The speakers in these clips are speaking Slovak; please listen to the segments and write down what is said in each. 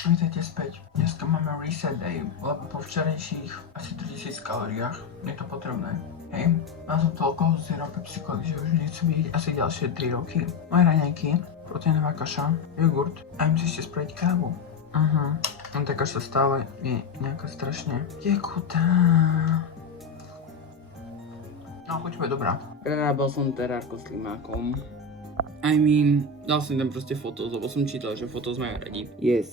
Vítajte späť. Dneska máme reset day, lebo po včerajších asi 3000 kalóriách je to potrebné. Hej, mám som toľko zero Pepsi Coly, že už nechcem vidieť asi ďalšie 3 roky. Moje raňajky, proteínová kaša, jogurt a im si ešte spraviť kávu. No tá kaša stále je nejaká strašne tekutá. No, chuť bude dobrá. Prerábal som terárko s limákom. I mean, dal som tam proste fotos, lebo som čítal, že fotos majú radi. Yes.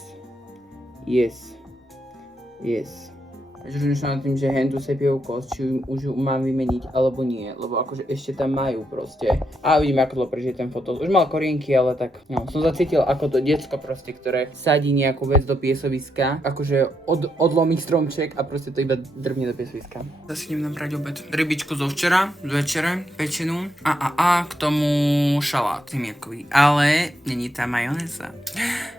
Takže rozmýšľam nad tým, že hentu sepievú kosť, či už ju mám vymeniť alebo nie, lebo akože ešte tam majú proste. A uvidíme, ako to prežije ten fotos. Už mal korienky, ale tak, no, som zacítil ako to decko proste, ktoré sadí nejakú vec do piesoviska, akože odlomí stromček a proste to iba drvne do piesoviska. Zase idem nabrať obed. Rybičku zo včera, z večere, pečenú a k tomu šalát zemiakový, ale není tam majonéza.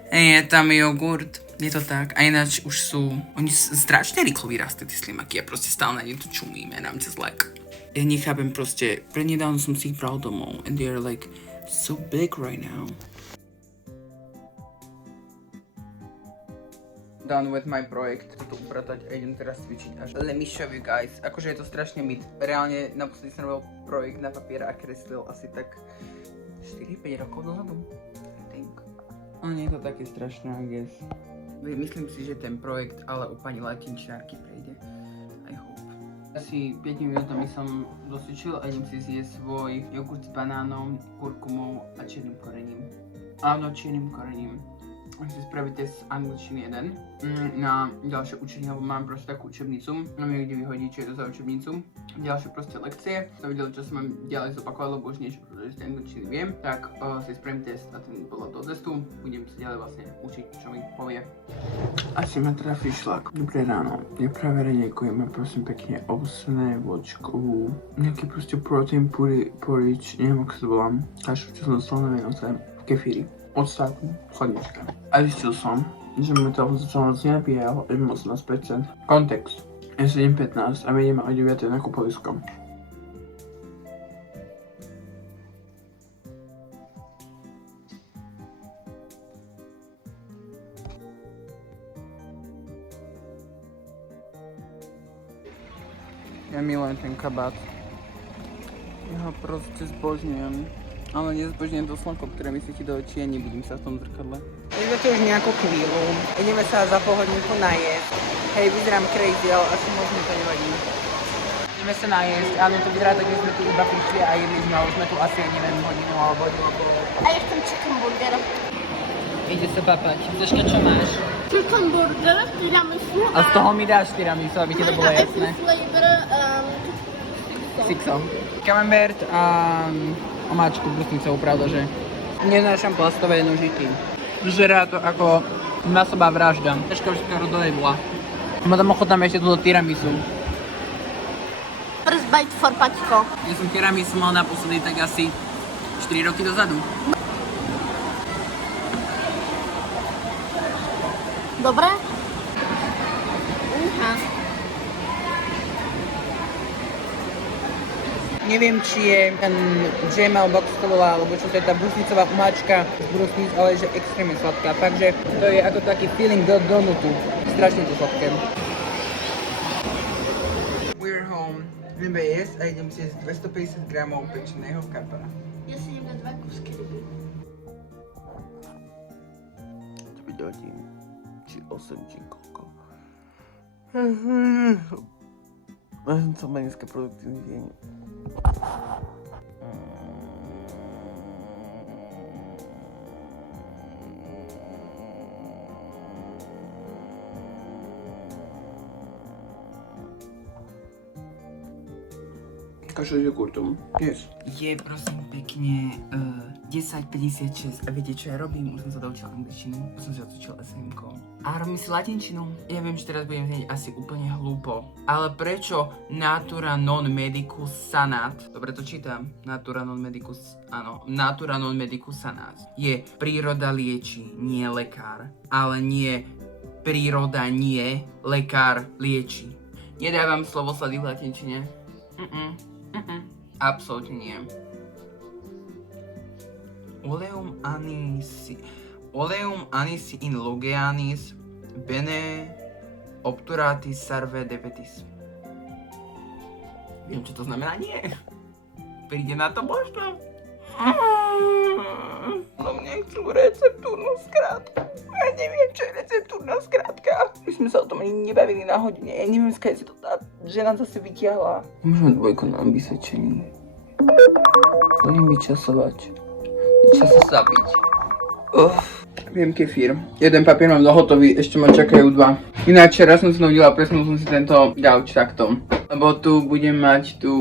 Je tam jogurt. Je to tak. A ináč už sú... Oni strašne rýchlo vyrastajú tie slimaky a proste stále na ne tu čumíme. And I'm just like... Ja nechápem proste... Prednedávno som si ich bral domov. And they're like so big right now. Done with my projekt. Toto upratať a idem teraz cvičiť až. Let me show you guys. Akože je to strašne mid. Reálne naposledy som robil projekt na papier a kreslil asi tak 4-5 rokov dozadu. I think. No nie je to také strašné, I guess. Myslím si, že ten projekt ale u pani latinčiarky prejde. I hope. Asi 5 minútami som dosvičil a idem si zjesť svoj jogurt s banánom, kurkumou a čiernym korením. Áno, čiernym korením. Ak si spraviť test angličtiny 1 na ďalšie učenie, lebo mám proste takú učebnicu. Mám niekde vyhodiť, čo je to za učebnicu. Ďalšie proste lekcie. Som videl, čo sa mám ďalej zopakovať, lebo už niečo z tej angličtiny viem. Tak si spravím test a ten podľa toho testu budem sa ďalej vlastne učiť, čo mi povie. Asi ma teda fišlak. Dobré ráno. Ja práve raňajkujem a prosím pekne ovsné, vočkovú, nejaký proste protein porridge, neviem ako sa to volám. Kašu, čo som dostal na Vianoce v kefíri. Odstáku, chladnička. A zistil som, že mi to som moc nenapíjal, že mám 18%. Kontext. Je 7:15 a my ideme o 9 na kúpovisko. Ja milujem ten kabát. Ja ho proste zbožňujem. Ale nezbožňujem to slnko, ktoré mi svieti do očí a nebudím sa v tom zrkadle. Ideme tu už nejakú chvíľu. Ideme sa za pohodníku najesť. Hej, vyzerám crazy, ale asi moc mi to nevadí. Ideme sa najesť. Áno, to vyzerá tak, že sme tu iba prišli a jedli sme, ale už sme tu asi, neviem, hodinu alebo hodinu. A ja chcem chicken burger. Ide sa papať. Zeška, čo máš? Chicken burger, tiramisu A z toho mi dáš tiramisu, aby ti to bolo jasné. flavor, Sixo. Camembert a omáčku brusnicovú, pravda, že neznášam plastové nožiky. Vyzerá to ako masová vražda. Troška už skoro dojedla. Potom ochotám ešte túto tiramisu. First bite for Paťko. Ja som tiramisu mal naposledy tak asi 4 roky dozadu. Dobre? Neviem, či je ten džem alebo ako sa to volá, alebo čo to je tá brusnicová umáčka z brusnic, ale je že extrémne sladká. Takže to je ako taký feeling do donutu. Strašne to sladké. We're home. Ideme jesť a idem si jesť 250 gramov pečeného kapra. Ja si idem na 2 kusky ryby. 9 hodín, či 8, či koľko. Som mal dneska produktívny deň. Kašel s jogurtom. Yes. Je prosím pekne 10:56 a viete čo ja robím? Už som sa doučil angličtinu, už som sa odsúčil SMK. A robím si latinčinu. Ja viem, že teraz budem znieť asi úplne hlúpo. Ale prečo natura non medicus sanat? Dobre to čítam. Natura non medicus, áno. Natura non medicus sanat. Je príroda lieči, nie lekár. Ale nie príroda nie, lekár lieči. Nedávam slovo slady v latinčine. Absolútne nie. Oleum anisi in Lugeanis Bene obturatis sarve depetis. Viem, čo to znamená? Nie. Príde na to možno. No mne chcú receptúrnu skratku. Ja neviem, čo je receptúrna skratka. My sme sa o tom ani nebavili na hodine. Ja neviem, skade si to tá žena zase vytiahla. Môžeme dvojku na vysvedčení. Budem vyčasovať. Čas sa zabiť. Viem kefír. Jeden papier mám dohotový, ešte ma čakajú dva. Ináč raz som si nudila, presnul som si tento gauč takto. Lebo tu budem mať tú...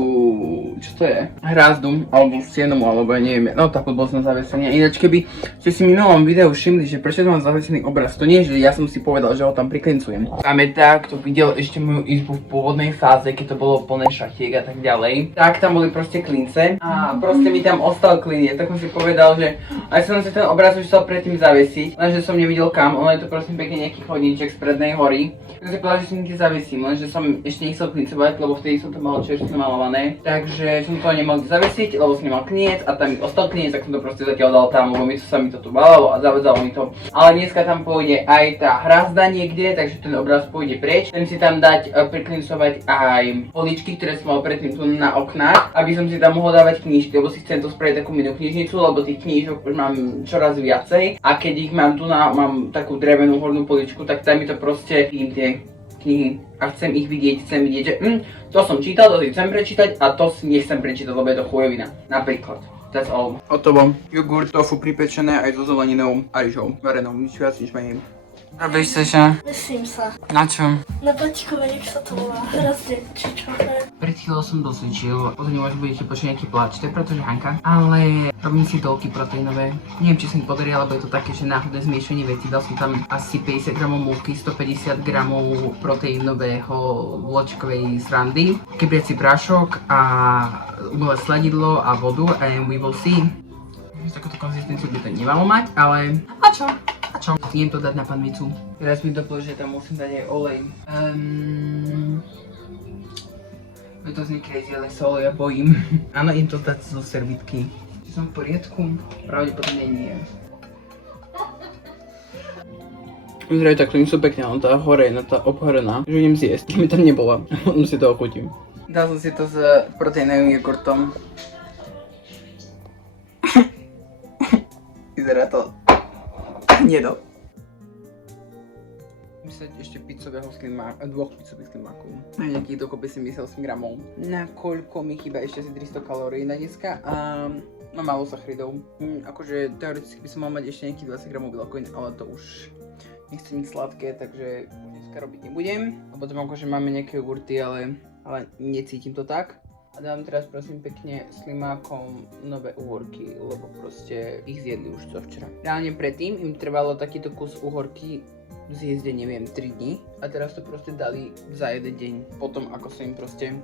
čo to je? Hrázdu, alebo sienomu, alebo ja neviem. No tak bol som zavesenie. Ináč keby ste si v minulom videu všimli, že prečo mám zavesený obraz, to nie je, že ja som si povedal, že ho tam priklincujem. Pamäták, to videl ešte moju izbu v pôvodnej fáze, keď to bolo plné šatiek a tak ďalej. Tak tam boli proste klince a proste mi tam ostal kliniec, tak som si povedal, že aj som si ten obraz už chcel predtým zavesiť, lenže som nevidel kam, ono je to prosím pekne nejaký chodníček z prednej hory. Tak som si povedal, že si niekde zavesím, lenže som ešte nechcel klincovať, lebo vtedy som to mal čerstvne malované. Takže som to nemal kde zavesiť, lebo som nemal kniec a tam mi ostal kniec, tak som to proste zatiaľ dal tam, lebo sa mi to tu balalo a zavezalo mi to. Ale dneska tam pôjde aj tá hrazda niekde, takže ten obraz pôjde preč. Chcem si tam dať priklincovať aj poličky, ktoré som mal predtým tu na oknách, aby som si tam mohol dávať knižky, lebo si chcem to spraviť takú minú knižnicu, lebo tých knížok už mám čoraz viacej a keď ich mám tu mám takú drevenú hornú poličku, tak tam mi to proste tie knihy a chcem ich vidieť, že to som čítal, to si chcem prečítať a to si nechcem prečítať, lebo je to chujovina. Napríklad. That's all. Hotovo. Jogurt, tofu pripečené aj so zeleninou a ryžou. Varenou, nič viac, nič menej. Robíš sa, že? Myslím sa. Na čom? Na pačkové, jak sa to volá. Hrazde, či čo? Pred chvíľou som dosvičil, pozorne možno budete počuť nejaký pláč, to je pretože Hanka, ale robím si dolky proteínové. Neviem, či sa mi podarí, alebo je to také, že náhodné zmiešanie veci. Dal som tam asi 50 g múky, 150 g proteínového vločkovej srandy, kebriaci prášok a umelé sladidlo a vodu and we will see. Takúto konzistenciu by to nemalo mať, ale a čo? Idem to dať na panvicu. Teraz mi doplň, že tam musím dať aj olej. Je to znie crazy, ale sa oleja bojím. Áno, idem to dať zo servitky. Či som v poriadku? Pravdepodobne nie. Vyzerajú takto, nie sú pekne, ale tá hore, tá obhorená, že idem zjesť, keď mi tam nebola. Potom si to ochutím. Dal som si to s proteínovým jogurtom. Vyzerá to nedo. Myslieť ešte pizzového dvoch pizzových slimákov. Na nejakých dokopy 78 gramov. Nakoľko mi chýba ešte asi 300 kalórií na dneska a mám málo sacharidov. Akože teoreticky by som mal mať ešte nejakých 20 gramov bielkovín, ale to už nechcem nič sladké, takže dneska robiť nebudem. A potom akože máme nejaké jogurty, ale necítim to tak. A dám teraz prosím pekne slimákom nové uhorky, lebo proste ich zjedli už co včera. Reálne predtým im trvalo takýto kus uhorky zjesť, neviem, 3 dní. A teraz to proste dali za jeden deň. Potom ako som im proste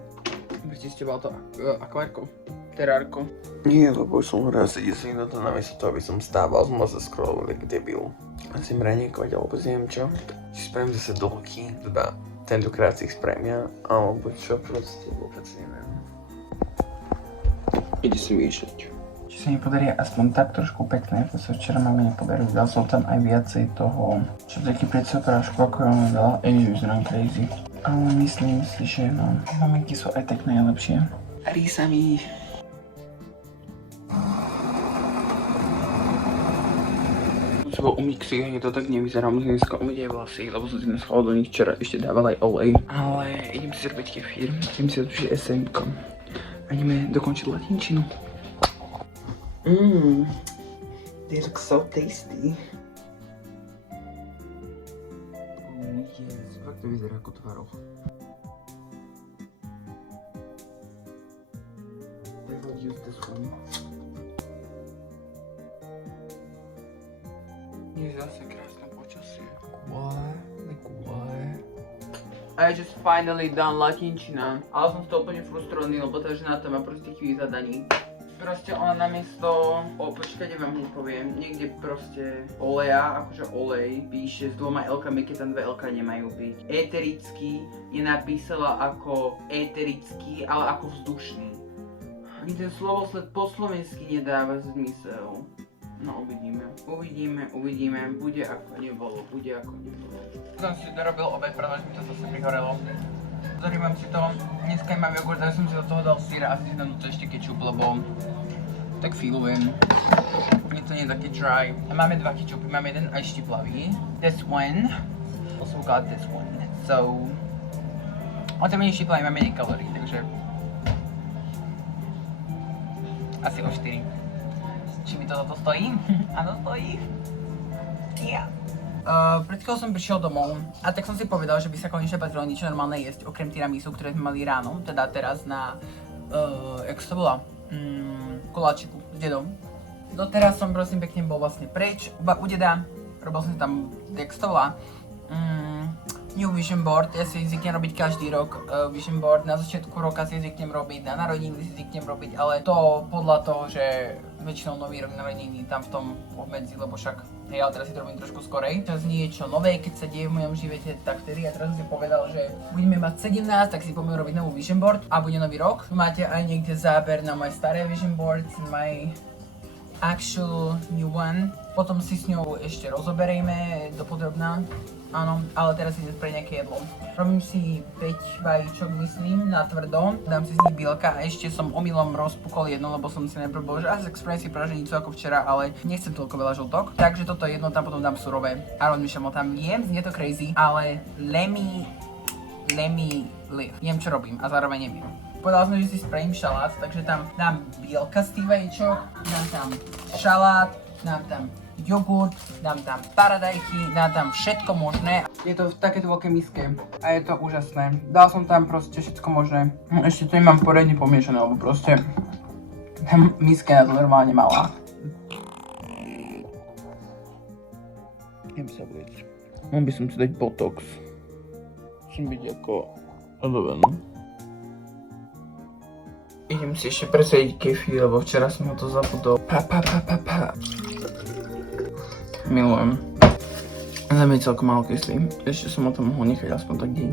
vyčisťoval to akvárko, terárko. Nie, lebo už som raz sedel na to namiesto toho, aby som stával, som sa scrolloval jak debil. Asi mraniekovať, alebo neviem čo. Či spravím zase dlhky, teda tentokrát si ich spravím ja, alebo čo proste, vôbec neviem. Ide si miešať. Či sa mi podarí aspoň tak trošku pekné, to sa včera máme nepodarilo. Dal som tam aj viacej toho, čo taký predsa prášku, ako ja mám veľa, vyzerám crazy. Ale myslím si, že no, maminky sú aj tak najlepšie. Darí sa mi. Musím umyť ksihy, to tak nevyzerá, musím dneska umyť aj vlasy, lebo som si neschol do nich včera ešte dával aj olej. Ale idem si zrobiť kefír, idem si odpíšiť SMko. A ideme dokončiť latinčinu. They look so tasty. Yes, fakt to vyzerá ako tvaroh. I will use this one. Je zase krásne počasie. Kule. I just finally done latinčina. Ale som z toho úplne frustrovaný, lebo tá žena to má proste chvíľ zadaní. Proste ona namiesto, počkajte vám hneď poviem, niekde proste oleja, akože olej, píše s 2 L-kami, keď tam 2 L-ka nemajú byť. Eterický je napísala ako eterický, ale ako vzdušný. Ani ten slovosled po slovensky nedáva zmysel. No uvidíme, bude ako nebolo. Som si dorobil obed, pretože mi to zase prihorelo. Zarývam si to, dneska mám jogurt, ale som si do toho dal syra a si dám do toho ešte kečup, lebo tak feelujem. Je to nie také dry. A máme dva kečupy, máme jeden aj štiplavý. This one, also got this one. So, on ten menej štiplavý, má menej kalórií, takže asi o 4. Či mi to za to stojí? Áno, stojí. Yeah. Pred chvíľou som prišiel domov a tak som si povedal, že by sa konečne patrilo niečo normálne jesť, okrem tiramisu, ktoré sme mali ráno, teda teraz na, jak to bola, koláčiku s dedom. Doteraz som prosím pekne bol vlastne preč, u deda, robil som si tam, jak to volá, New Vision Board, ja si zvyknem robiť každý rok Vision Board, na začiatku roka si zvyknem robiť, na narodeniny si zvyknem robiť, ale to podľa toho, že väčšinou nový rok narodeniny tam v tom obmedzi, lebo však hej, ale teraz si to robím trošku skorej. Čas niečo nové, keď sa deje v mojom živote, tak vtedy ja teraz som si povedal, že budeme mať 17, tak si poďme robiť novú Vision Board a bude nový rok. Máte aj niekde záber na moje staré Vision Board, my actual new one. Potom si s ňou ešte rozoberieme dopodrobná. Áno, ale teraz idem pre nejaké jedlo. Robím si 5 vajíčok, myslím, na tvrdo. Dám si z nich bielka a ešte som omylom rozpukol jedno, lebo som si najprv bol, že spravím si praženicu ako včera, ale nechcem toľko veľa žltok. Takže toto jedno tam potom dám surové. A rozmýšľam o tam jem, znie to crazy, ale let me live. Jem, čo robím a zároveň neviem. Povedal som, že si spravím šalát, takže tam dám bielka z tých vajíčok, dám tam šalát, dám tam jogurt, dám tam paradajky, dám tam všetko možné. Je to v takéto veľké miske a je to úžasné. Dal som tam proste všetko možné. Ešte to nemám poriadne pomiešané, lebo proste tá miska je na to normálne malá. Idem sa vliec. Mal by som si dať botox. Musím byť ako eleven. Idem si ešte presediť kefír, lebo včera som ho to zabudol. Milujem. Za mňa je celkom málo kyslý. Ešte som o tom mohol nechať aspoň tak deň.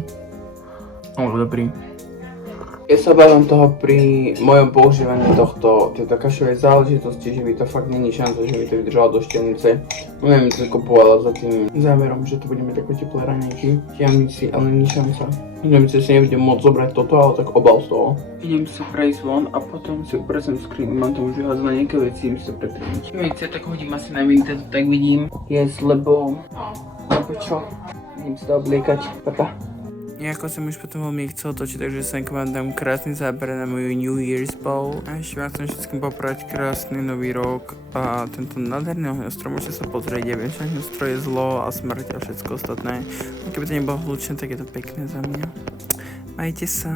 Ale dobrý. Ja sa bavím toho pri mojom používaní tejto kašovej záležitosti, že by to fakt není šanca, že by to vydržalo do števnice. Neviem, to kupovala za tým zámerom, že to budeme také teplé ranejky. Števnici, ale není šanca. Števnici si nebudem môcť zobrať toto, ale tak obal z toho. Idem si prejsť von a potom si upresem screen, mám tam už vyhádzané nejaké veci, idem si to pretriediť. Števnice tak hodím asi na Vinted, tak vidím. Yes, lebo čo? Idem si to obliekať, papa. Ja ako som už potom veľmi chcel točiť, takže sem vám dám krásny záber na moju New Year's Ball. A ešte vám chcem všetkým poprať krásny nový rok a tento nádherný ohňostro, môžete sa pozrieť, ja viem, že ohňostro je zlo a smrť a všetko ostatné. A keby to nebolo hlučné, tak je to pekné za mňa. Majte sa.